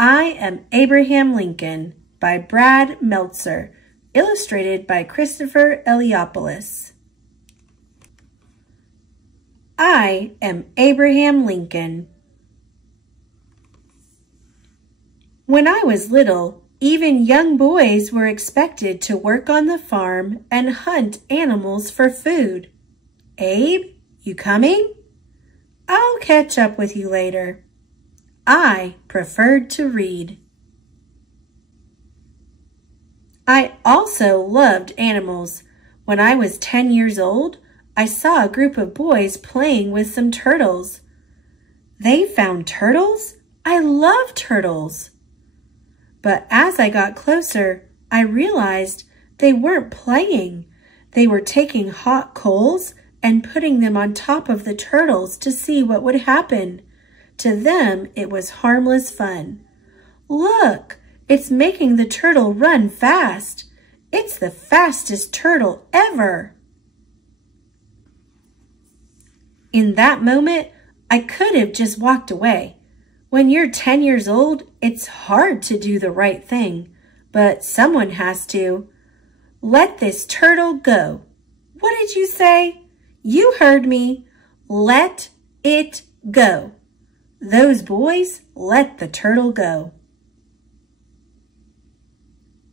I Am Abraham Lincoln by Brad Meltzer, illustrated by Christopher Eliopoulos. I am Abraham Lincoln. When I was little, even young boys were expected to work on the farm and hunt animals for food. Abe, you coming? I'll catch up with you later. I preferred to read. I also loved animals. When I was 10 years old, I saw a group of boys playing with some turtles. They found turtles? I love turtles. But as I got closer, I realized they weren't playing. They were taking hot coals and putting them on top of the turtles to see what would happen. To them, it was harmless fun. Look, it's making the turtle run fast. It's the fastest turtle ever. In that moment, I could have just walked away. When you're 10 years old, it's hard to do the right thing, but someone has to. Let this turtle go. What did you say? You heard me. Let it go. Those boys let the turtle go.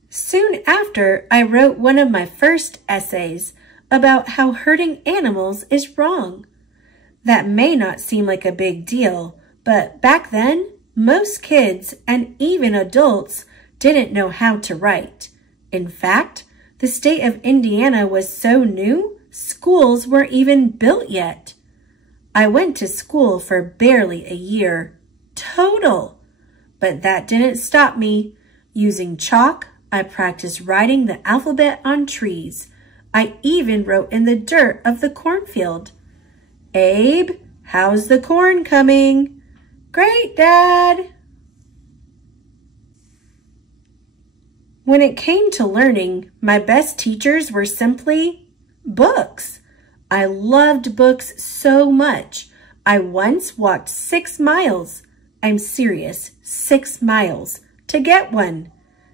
Soon after, I wrote one of my first essays about how hurting animals is wrong. That may not seem like a big deal, but back then, most kids and even adults didn't know how to write. In fact, the state of Indiana was so new, schools weren't even built yet. I went to school for barely a year, total. But that didn't stop me. Using chalk, I practiced writing the alphabet on trees. I even wrote in the dirt of the cornfield. Abe, how's the corn coming? Great, Dad. When it came to learning, my best teachers were simply books. I loved books so much. I once walked 6 miles. I'm serious, 6 miles to get one.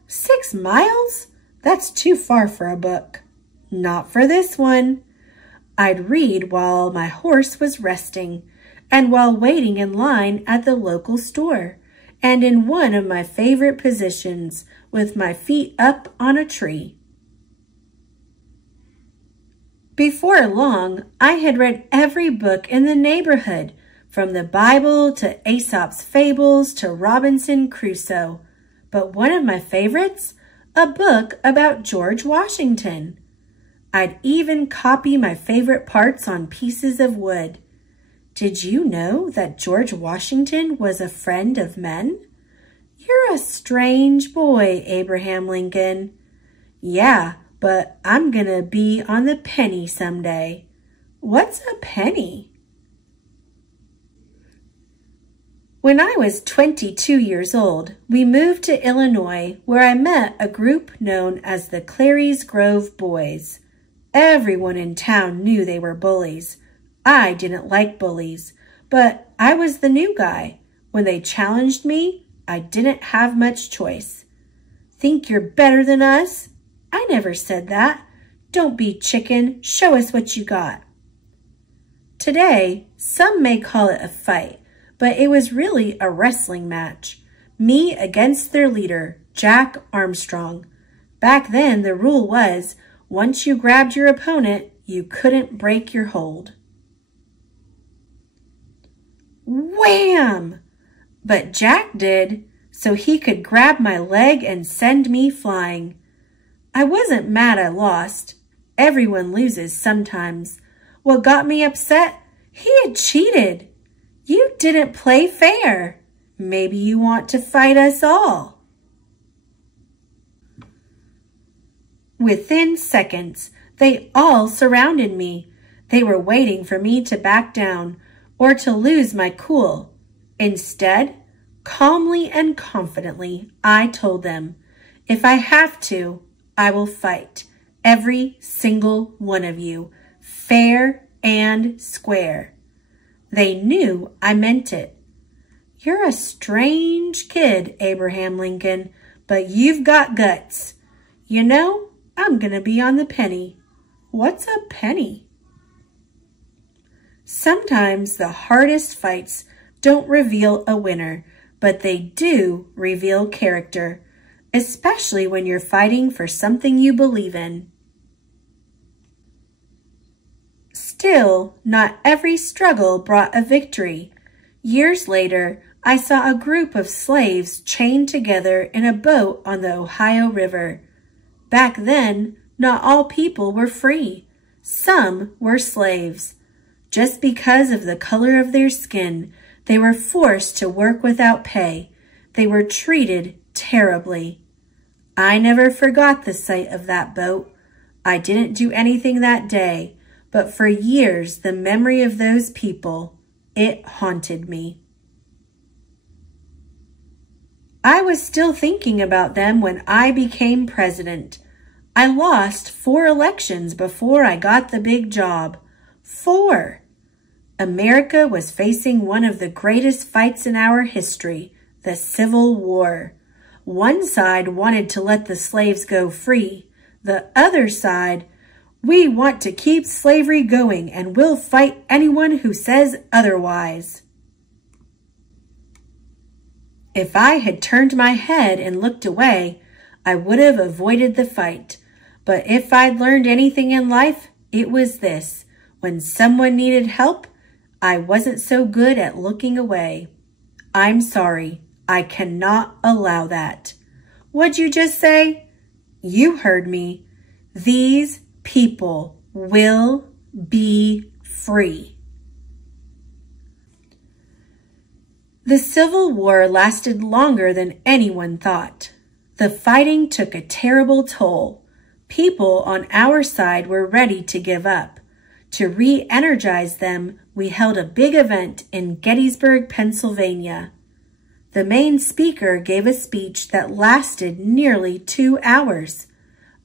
6 miles? That's too far for a book. Not for this one. I'd read while my horse was resting, and while waiting in line at the local store, and in one of my favorite positions, with my feet up on a tree. Before long, I had read every book in the neighborhood, from the Bible to Aesop's Fables to Robinson Crusoe. But one of my favorites, a book about George Washington. I'd even copy my favorite parts on pieces of wood. Did you know that George Washington was a friend of men? You're a strange boy, Abraham Lincoln. Yeah, but I'm gonna be on the penny someday. What's a penny? When I was 22 years old, we moved to Illinois, where I met a group known as the Clary's Grove Boys. Everyone in town knew they were bullies. I didn't like bullies, but I was the new guy. When they challenged me, I didn't have much choice. Think you're better than us? I never said that. Don't be chicken. Show us what you got. Today, some may call it a fight, but it was really a wrestling match. Me against their leader, Jack Armstrong. Back then, the rule was, once you grabbed your opponent, you couldn't break your hold. Wham! But Jack did, so he could grab my leg and send me flying. I wasn't mad I lost. Everyone loses sometimes. What got me upset? He had cheated. You didn't play fair. Maybe you want to fight us all. Within seconds, they all surrounded me. They were waiting for me to back down or to lose my cool. Instead, calmly and confidently, I told them, if I have to, I will fight every single one of you, fair and square. They knew I meant it. You're a strange kid, Abraham Lincoln, but you've got guts. You know, I'm going to be on the penny. What's a penny? Sometimes the hardest fights don't reveal a winner, but they do reveal character, especially when you're fighting for something you believe in. Still, not every struggle brought a victory. Years later, I saw a group of slaves chained together in a boat on the Ohio River. Back then, not all people were free. Some were slaves. Just because of the color of their skin, they were forced to work without pay. They were treated terribly. I never forgot the sight of that boat. I didn't do anything that day, but for years the memory of those people, it haunted me. I was still thinking about them when I became president. I lost 4 elections before I got the big job. 4! America was facing one of the greatest fights in our history, the Civil War. One side wanted to let the slaves go free. The other side, we want to keep slavery going and we'll fight anyone who says otherwise. If I had turned my head and looked away, I would have avoided the fight. But if I'd learned anything in life, it was this. When someone needed help, I wasn't so good at looking away. I'm sorry. I cannot allow that. What'd you just say? You heard me. These people will be free. The Civil War lasted longer than anyone thought. The fighting took a terrible toll. People on our side were ready to give up. To re-energize them, we held a big event in Gettysburg, Pennsylvania. The main speaker gave a speech that lasted nearly 2 hours.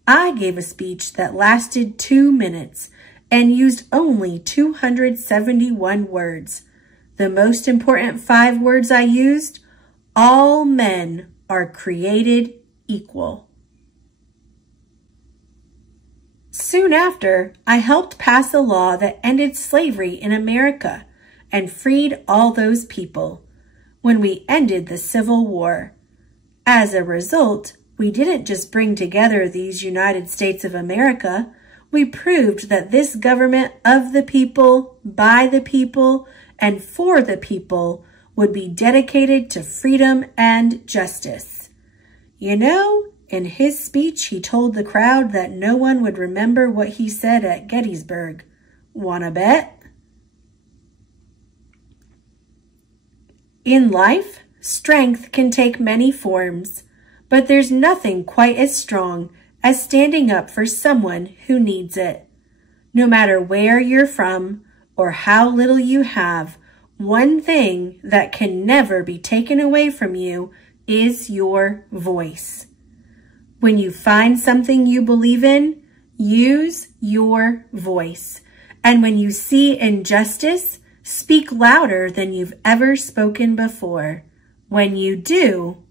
I gave a speech that lasted 2 minutes and used only 271 words. The most important 5 words I used: all men are created equal. Soon after, I helped pass a law that ended slavery in America and freed all those people when we ended the Civil War. As a result, we didn't just bring together these United States of America. We proved that this government of the people, by the people, and for the people would be dedicated to freedom and justice. You know, in his speech, he told the crowd that no one would remember what he said at Gettysburg. Wanna bet? In life, strength can take many forms, but there's nothing quite as strong as standing up for someone who needs it. No matter where you're from or how little you have, one thing that can never be taken away from you is your voice. When you find something you believe in, use your voice. And when you see injustice, speak louder than you've ever spoken before. When you do,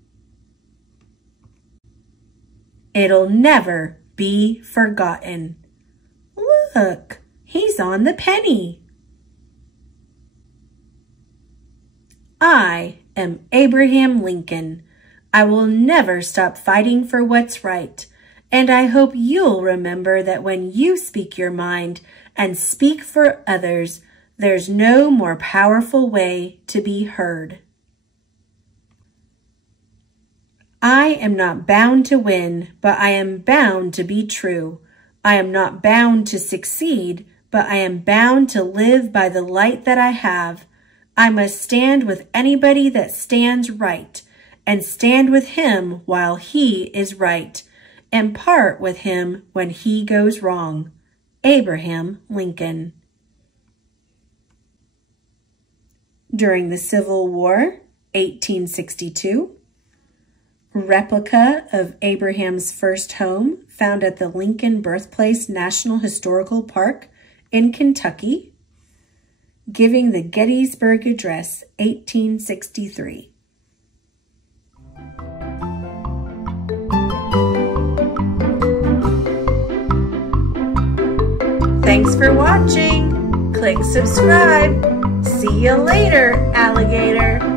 it'll never be forgotten. Look, he's on the penny. I am Abraham Lincoln. I will never stop fighting for what's right, and I hope you'll remember that when you speak your mind and speak for others, there's no more powerful way to be heard. I am not bound to win, but I am bound to be true. I am not bound to succeed, but I am bound to live by the light that I have. I must stand with anybody that stands right, and stand with him while he is right, and part with him when he goes wrong. Abraham Lincoln. During the Civil War, 1862, replica of Abraham's first home found at the Lincoln Birthplace National Historical Park in Kentucky. giving the Gettysburg Address, 1863. Thanks for watching. Click subscribe. See you later, alligator.